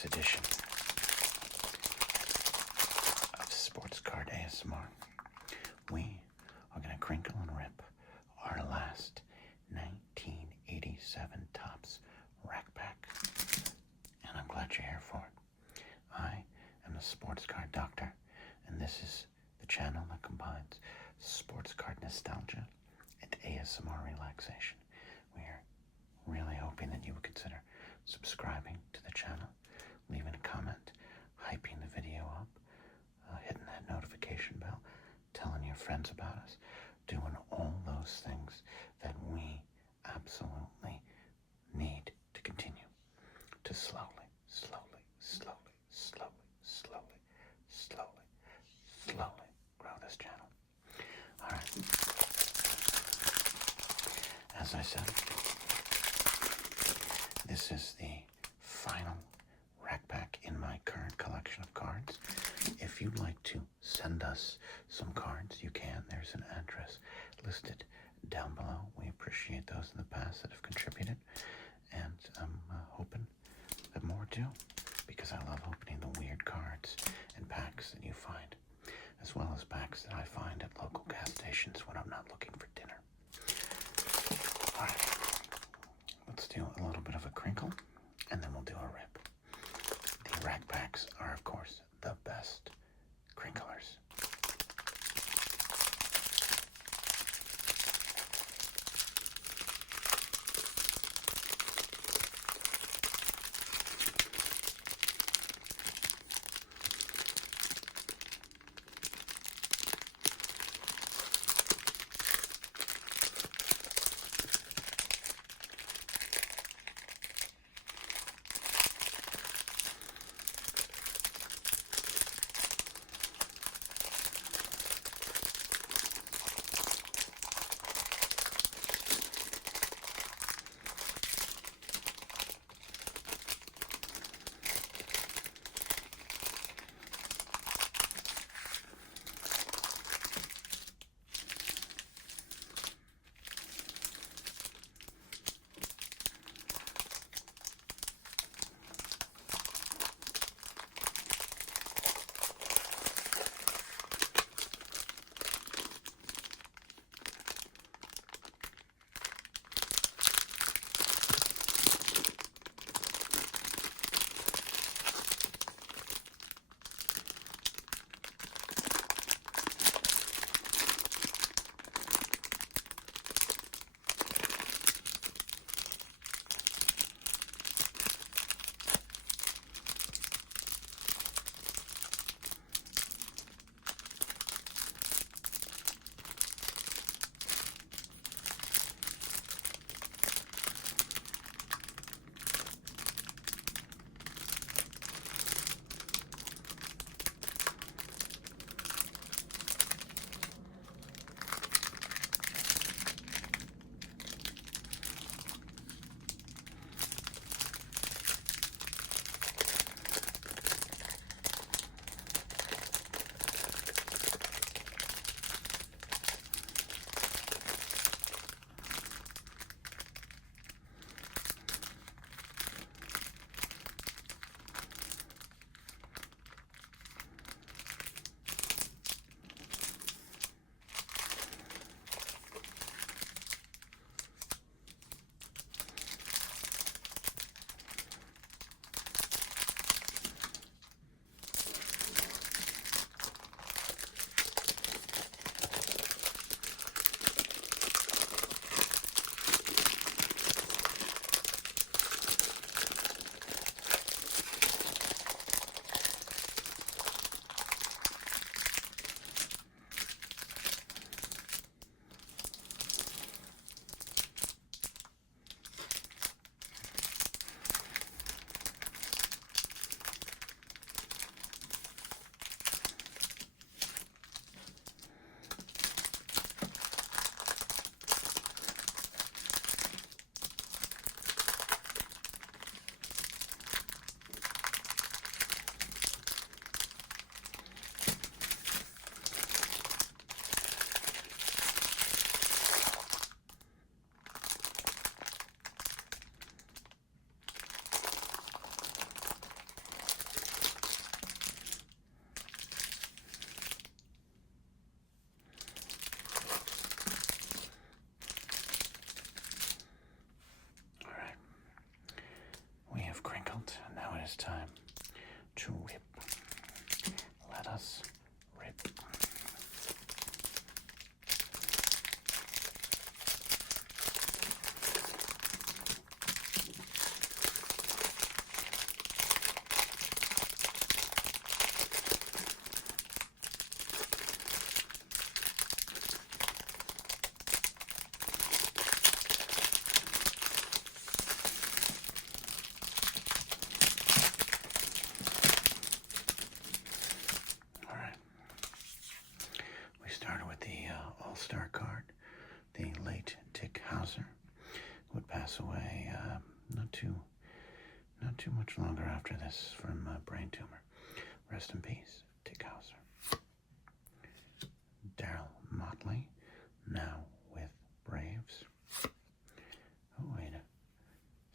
this edition of Sports Card ASMR, we are going to crinkle and rip our last 1987 Topps rack pack, and I'm glad you're here for it. I am the Sports Card Doctor, and this is the channel that combines sports card nostalgia and ASMR relaxation. We are really hoping that you would consider subscribing to the channel, leaving a comment, hyping the video up, hitting that notification bell, telling your friends about us, doing all those things that we absolutely need to continue to slowly grow this channel. All right. As I said, this is the final rack pack in my current collection of cards. If you'd like to send us some cards, you can. There's an address listed down below. We appreciate those in the past that have contributed, and I'm hoping that more do, because I love opening the weird cards and packs that you find, as well as packs that I find at local gas stations when I'm not looking for dinner. All right, let's do a little bit of a crinkle, and then we'll do a rip. The rack packs are, of course, the best crinklers. it's time to rip. Let us rip. Started with the All-Star card, the late Dick Hauser, who would pass away not too much longer after this from a brain tumor. Rest in peace, Dick Hauser. Daryl Motley, now with Braves. Oh wait, a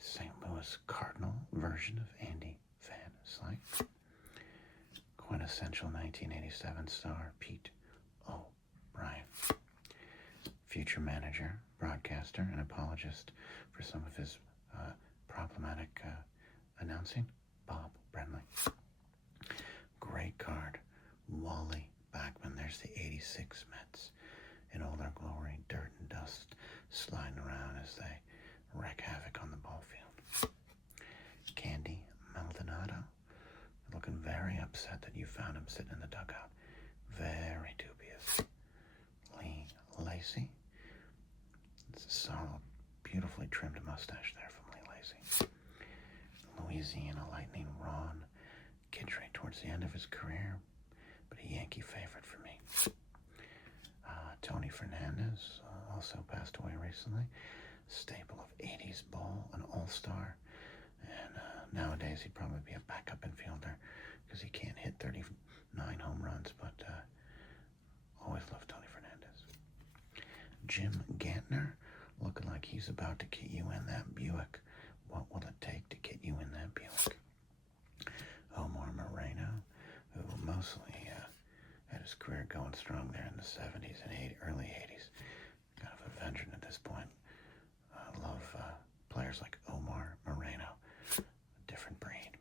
St. Louis Cardinal version of Andy Van Slyke. Quintessential 1987 star Pete O'Brien. Future manager, broadcaster, and apologist for some of his problematic announcing, Bob Brenly. Great card, Wally Backman. There's the 86 Mets in all their glory, dirt and dust sliding around as they wreak havoc on the ball field. Candy Maldonado, looking very upset that you found him sitting in the dugout. Very dubious. Lee Lacy. It's a solid, beautifully trimmed mustache there from Lee Lacy. Louisiana Lightning Ron Guidry towards the end of his career, but a Yankee favorite for me. Tony Fernandez also passed away recently. Staple of 80s ball, an all-star. And nowadays he'd probably be a backup infielder because he can't hit 39 home runs, but always loved Tony Fernandez. Jim Gantner, looking like he's about to get you in that Buick. What will it take to get you in that Buick? Omar Moreno, who mostly had his career going strong there in the 70s and early 80s. Kind of a veteran at this point. Love players like Omar Moreno. Different breed.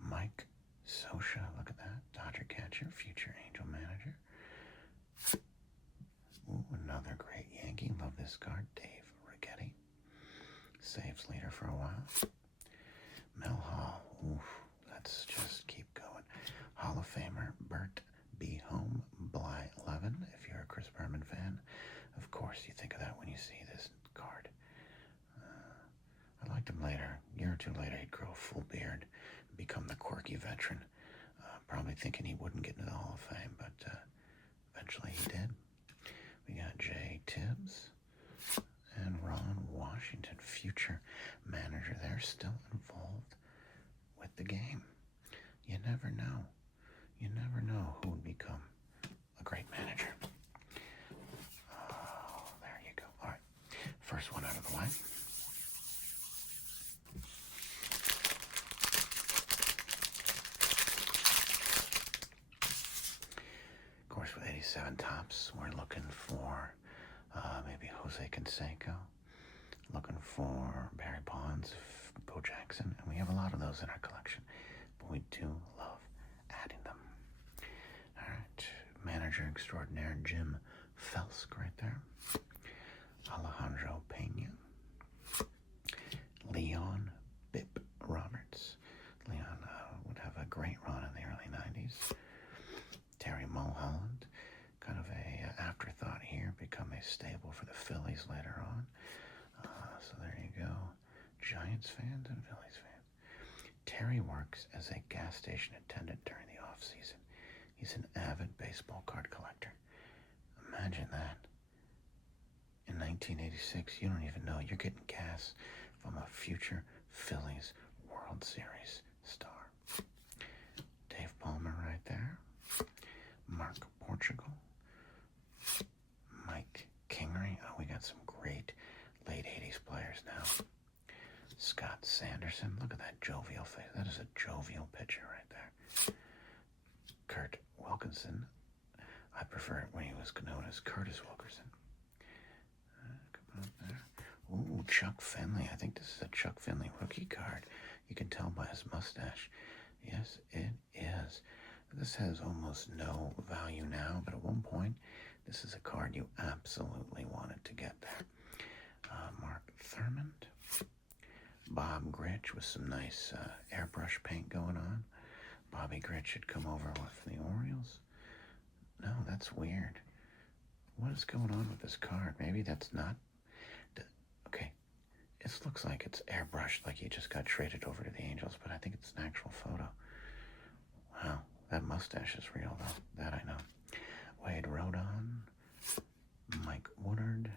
Mike Scioscia, look at that. Dodger catcher, future Angel manager. Ooh, another great Yankee. Love this card. Dave Righetti. Saves leader for a while. Mel Hall. Oof, let's just keep going. Hall of Famer Bert B. Home, Bly 11. If you're a Chris Berman fan, of course you think of that when you see this card. I liked him later. A year or two later, he'd grow a full beard and become the quirky veteran. Probably thinking he wouldn't get into the Hall of Fame, but eventually he did. We got Jay Tibbs and Ron Washington, future manager. They're still involved with the game. You never know. You never know who would become a great manager. Oh, there you go. All right, first one out of the way. Of course, with 87 tops, we're looking for maybe Jose Canseco, looking for Barry Bonds, Bo Jackson, and we have a lot of those in our collection, but we do love adding them. All right, manager extraordinaire Jim Felsk right there. Alejandro Pena. Leon Bip Roberts. Leon would have a great run in the early 90s. Terry Mulholland, kind of a afterthought here, become a stable for the Phillies later on. So there you go. Giants fans and Phillies fans. Terry works as a gas station attendant during the off-season. He's an avid baseball card collector. Imagine that. In 1986, you don't even know you're getting gas from a future Phillies World Series star. Dave Palmer right there. Mark Portugal. Mike Kingery. Oh, we got some great late 80s players now. Scott Sanderson. Look at that jovial face. That is a jovial pitcher right there. Kurt Wilkinson. I prefer it when he was known as Curtis Wilkerson. Come up there. Ooh, Chuck Finley. I think this is a Chuck Finley rookie card. You can tell by his mustache. Yes, it is. This has almost no value now, but at one point, this is a card you absolutely wanted to get there. Mark Thurmond. Bob Gritch with some nice airbrush paint going on. Bobby Gritch should come over with the Orioles. No, that's weird. What is going on with this card? Maybe that's not... Okay, it looks like it's airbrushed, like he just got traded over to the Angels, but I think it's an actual photo. Wow, that mustache is real, though. That I know. Wade Rodon, Mike Woodard,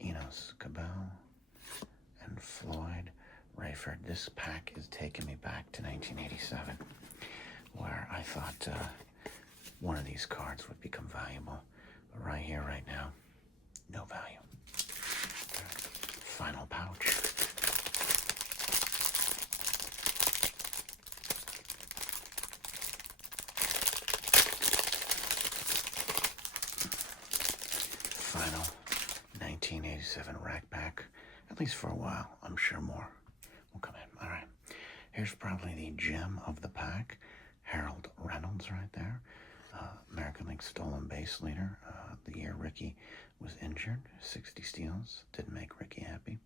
Enos Cabell, and Floyd Rayford. This pack is taking me back to 1987, where I thought one of these cards would become valuable. But right here, right now, no value. Final pouch. Final 1987 rack pack. At least for a while. I'm sure more will come in. All right. Here's probably the gem of the pack. Harold Reynolds right there. American League stolen base leader. The year Ricky was injured. 60 steals. Didn't make Ricky happy.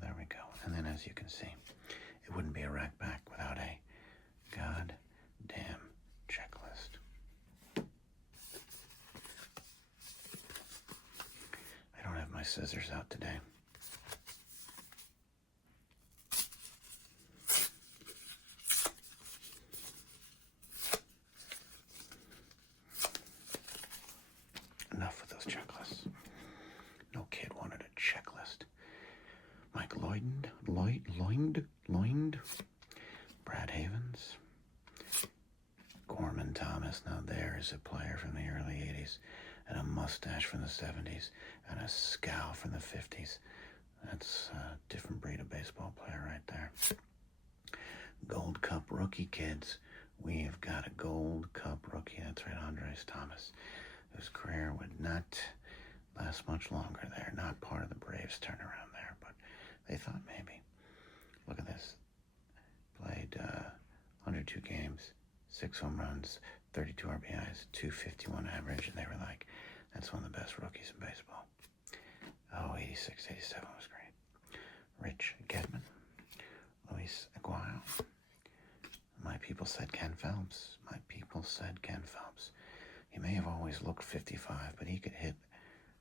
There we go. And then as you can see, it wouldn't be a rack pack without a goddamn checklist. I don't have my scissors out today. Enough with those checklists. No kid wanted a checklist. Mike Lloyd, Brad Havens, Gorman Thomas. Now there's a player from the early 80s, and a mustache from the 70s, and a scowl from the 50s. That's a different breed of baseball player right there. Gold Cup rookie, kids. We've got a Gold Cup rookie. That's right, Andres Thomas, whose career would not last much longer there. Not part of the Braves turnaround there, but they thought maybe. Look at this. Played 102 games, 6 home runs, 32 RBIs, 251 average, and they were like, that's one of the best rookies in baseball. Oh, 86, 87 was great. Rich Gedman, Luis Aguayo. My people said Ken Phelps. My people said Ken Phelps. He may have always looked 55, but he could hit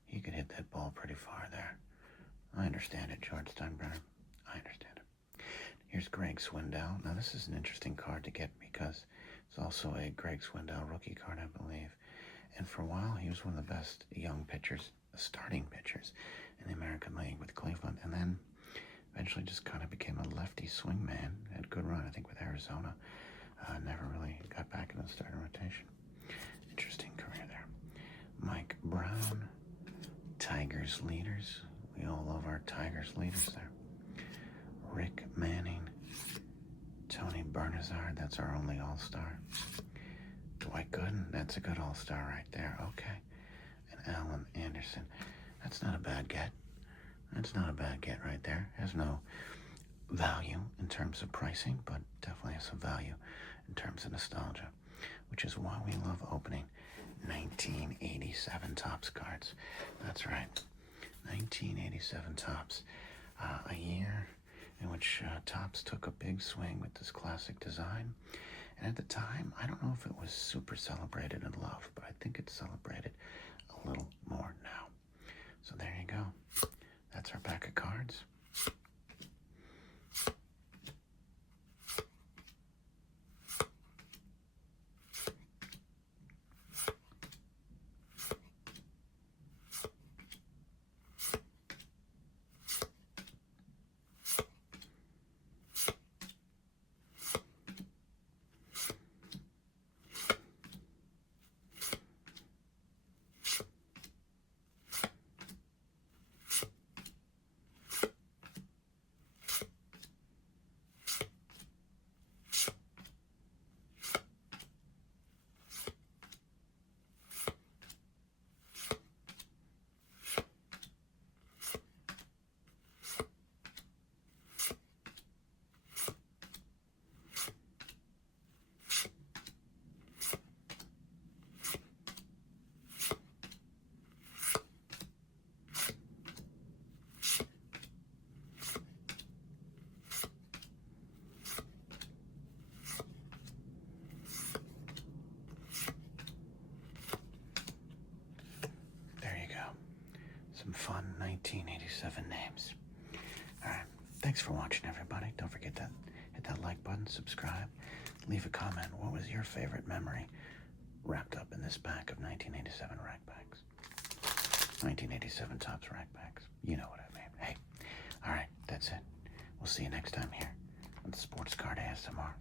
that ball pretty far there. I understand it, George Steinbrenner. I understand it. Here's Greg Swindell. Now, this is an interesting card to get because it's also a Greg Swindell rookie card, I believe. And for a while, he was one of the best young pitchers, starting pitchers in the American League with Cleveland. And then eventually just kind of became a lefty swing man. Had a good run, I think, with Arizona. Never really got back into the starting rotation. Interesting career there. Mike Brown, Tigers leaders. We all love our Tigers leaders there. Rick Manning, Tony Bernazard, that's our only all-star. Dwight Gooden, that's a good all-star right there. Okay. And Alan Anderson. That's not a bad get. That's not a bad get right there. Has no value in terms of pricing, but definitely has some value in terms of nostalgia, which is why we love opening 1987 Topps cards. That's right. 1987 Topps. A year in which Topps took a big swing with this classic design. And at the time, I don't know if it was super celebrated and loved, but I think it's celebrated a little more now. So there you go. That's our pack of cards. Thanks for watching, everybody. Don't forget to hit that like button, subscribe, leave a comment. What was your favorite memory wrapped up in this pack of 1987 rack packs? 1987 Topps rack packs. You know what I mean. Hey, all right, that's it. We'll see you next time here on the Sports Card ASMR.